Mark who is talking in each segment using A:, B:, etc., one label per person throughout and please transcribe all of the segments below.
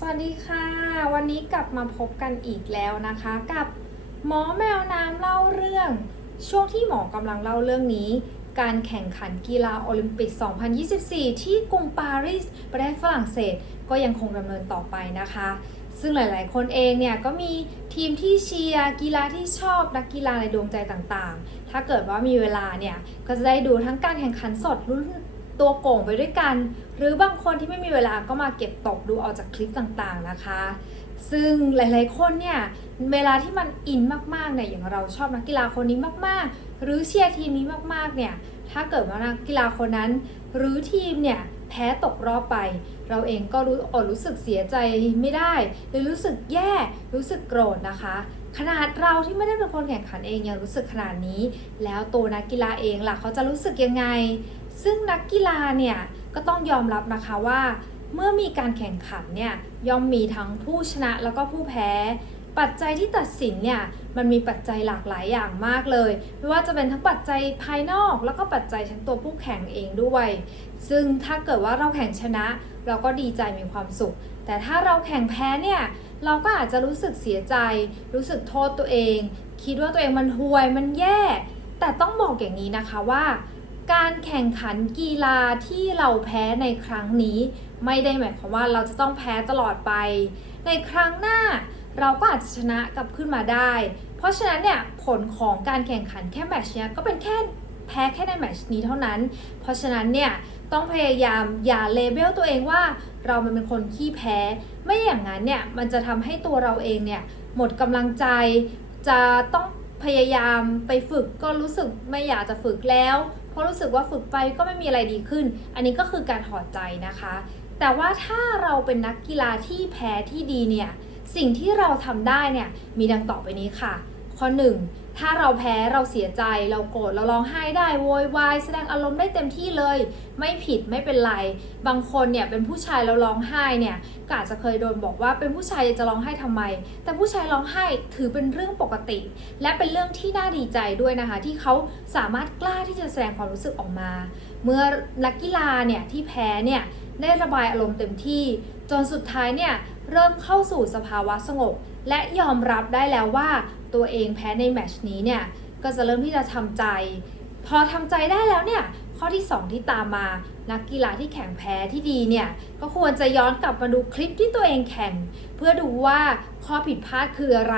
A: สวัสดีค่ะ วันนี้กลับมาพบกันอีกแล้วนะคะ กับหมอแมวน้ำเล่าเรื่อง ช่วงที่หมอกำลังเล่าเรื่องนี้ การแข่งขันกีฬาโอลิมปิก 2024 ที่กรุงปารีสประเทศฝรั่งเศสก็ยังคงดำเนินต่อไปนะคะ ซึ่งหลาย ๆ คนเองเนี่ยก็มีทีมที่เชียร์กีฬาที่ชอบนักกีฬาในดวงใจต่าง ๆ ถ้าเกิดว่ามีเวลาเนี่ยก็จะได้ดูทั้งการแข่งขันสดรุ่น ตัวโก่งไปด้วยกัน หรือบางคนที่ไม่มีเวลาก็มาเก็บตกดูเอาจากคลิปต่างๆนะคะ ซึ่งหลายๆคนเนี่ยเวลาที่มันอินมากๆเนี่ยอย่างเราชอบนักกีฬาคนนี้มากๆ หรือเชียร์ทีมนี้มากๆเนี่ยถ้าเกิดว่านักกีฬาคนนั้น หรือทีมเนี่ยแพ้ตกรอบไป เราเองก็รู้อดรู้สึกเสียใจไม่ได้หรือรู้สึกแย่รู้สึกโกรธนะคะ ขนาดเราที่ไม่ได้เป็นคนแข่งขันเองยังรู้สึกขนาดนี้ แล้วตัวนักกีฬาเองล่ะเขาจะรู้สึกยังไง ซึ่งนักกีฬาเนี่ยก็ต้องยอมรับนะคะว่า เมื่อมีการแข่งขันเนี่ยย่อมมีทั้งผู้ชนะแล้วก็ผู้แพ้ ปัจจัยที่ตัดสินเนี่ยมันมีปัจจัยหลากหลายอย่างมากเลย ไม่ว่าจะเป็นทั้งปัจจัยภายนอก แล้วก็ปัจจัยทั้งตัวผู้แข่งเองด้วย ซึ่งถ้าเกิดว่าเราแข่งชนะ เราก็ดีใจมีความสุข แต่ถ้าเราแข่งแพ้เนี่ยเราก็อาจจะรู้สึกเสียใจ รู้สึกโทษตัวเอง คิดว่าตัวเองมันห่วยมันแย่ แต่ต้องบอกอย่างนี้นะคะว่า การแข่งขันกีฬาที่เราแพ้ในครั้งนี้ ไม่ได้หมายความว่าเราจะต้องแพ้ตลอดไป ในครั้งหน้าเราก็อาจจะชนะกลับขึ้นมาได้ เพราะฉะนั้นเนี่ยผลของการแข่งขันแค่แมตช์เนี้ยก็เป็นแค่แพ้แค่ในแมตช์นี้เท่านั้น เพราะฉะนั้นเนี่ยต้องพยายามอย่าเลเบลตัวเองว่าเรามันเป็นคนขี้แพ้ ไม่อย่างนั้นเนี่ยมันจะทำให้ตัวเราเองเนี่ยหมดกำลังใจ จะต้องพยายามไปฝึกก็รู้สึกไม่อยากจะฝึกแล้ว ราะรู้สึกว่าฝึกไปก็ไม่มีอะไรดีขึ้น อันนี้ก็คือการถอดใจนะคะ แต่ว่าถ้าเราเป็นนักกีฬาที่แพ้ที่ดีเนี่ยสิ่งที่เราทำได้เนี่ยมีดังต่อไปนี้ค่ะ ข้อ1ถ้าเราแพ้เราเสียใจเราโกรธเราร้องไห้ได้โวยวายแสดงอารมณ์ได้เต็มที่เลย ไม่ผิดไม่เป็นไร บางคนเนี่ยเป็นผู้ชายเราร้องไห้เนี่ยก็อาจจะเคยโดนบอกว่าเป็นผู้ชายจะร้องไห้ทำไม แต่ผู้ชายร้องไห้ถือเป็นเรื่องปกติ และเป็นเรื่องที่น่าดีใจด้วยนะคะ ที่เขาสามารถกล้าที่จะแสดงความรู้สึกออกมา เมื่อนักกีฬาเนี่ยที่แพ้เนี่ยได้ระบายอารมณ์เต็มที่ จนสุดท้ายเนี่ยเริ่มเข้าสู่สภาวะสงบ และยอมรับได้แล้วว่าตัวเองแพ้ในแมชนี้เนี่ยก็จะเริ่มที่จะทำใจ พอทำใจได้แล้วเนี่ยข้อที่ 2 ที่ตามมา นักกีฬาที่แข่งแพ้ที่ดีเนี่ยก็ควรจะย้อนกลับมาดูคลิปที่ตัวเองแข่ง เพื่อดูว่าข้อผิดพลาดคืออะไร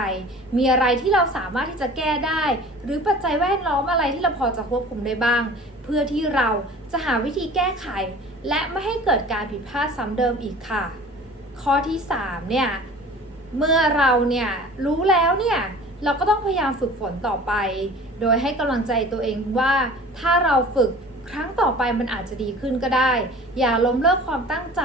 A: มีอะไรที่เราสามารถที่จะแก้ได้ หรือปัจจัยแวดล้อมอะไรที่เราพอจะควบคุมได้บ้าง เพื่อที่เราจะหาวิธีแก้ไข และไม่ให้เกิดการผิดพลาดซ้ำเดิมอีกค่ะ ข้อที่ 3 เนี่ย เมื่อเราเนี่ยรู้แล้วเนี่ยเราก็ต้องพยายามฝึกฝนต่อไป โดยให้กำลังใจตัวเองว่าถ้าเราฝึกครั้งต่อไปมันอาจจะดีขึ้นก็ได้ อย่าล้มเลิกความตั้งใจ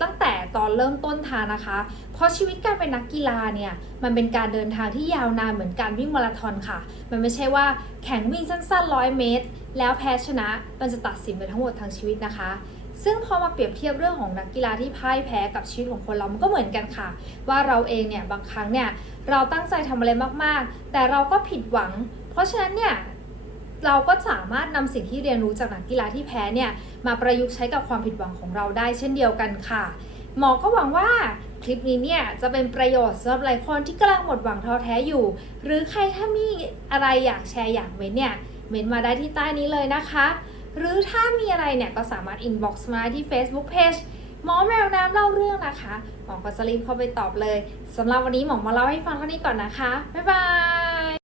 A: ตั้งแต่ตอนเริ่มต้นทางนะคะ เพราะชีวิตการเป็นนักกีฬาเนี่ยมันเป็นการเดินทางที่ยาวนานเหมือนการวิ่งมาราธอนค่ะ มันไม่ใช่ว่าแข่งวิ่งสั้นๆ100เมตร แล้วแพ้ชนะมันจะตัดสินไปทั้งหมดทางชีวิตนะคะ ซึ่งพอมาเปรียบเทียบเรื่องของนักกีฬาที่พ่ายแพ้กับชีวิตของคนเรา มันก็เหมือนกันค่ะ ว่าเราเองเนี่ยบางครั้งเนี่ยเราตั้งใจทำอะไรมากๆ แต่เราก็ผิดหวัง เพราะฉะนั้นเนี่ยเราก็สามารถนำสิ่งที่เรียนรู้จากนักกีฬาที่แพ้เนี่ยมาประยุกต์ใช้กับความผิดหวังของเราได้เช่นเดียวกันค่ะ หมอก็หวังว่าคลิปนี้เนี่ยจะเป็นประโยชน์สำหรับหลายคนที่กำลังหมดหวังท้อแท้อยู่ หรือใครถ้ามีอะไรอยากแชร์อยากเม้นเนี่ยเม้นมาได้ที่ใต้นี้เลยนะคะ หรือถ้ามีอะไรเนี่ยก็สามารถ inbox มาที่ Facebook Page หมอแมวน้ำเล่าเรื่องนะคะ หมอก็จะรีบเข้าไปตอบเลยสำหรับวันนี้หมอมาเล่าให้ฟังเท่านี้ก่อนนะคะ บ๊ายบาย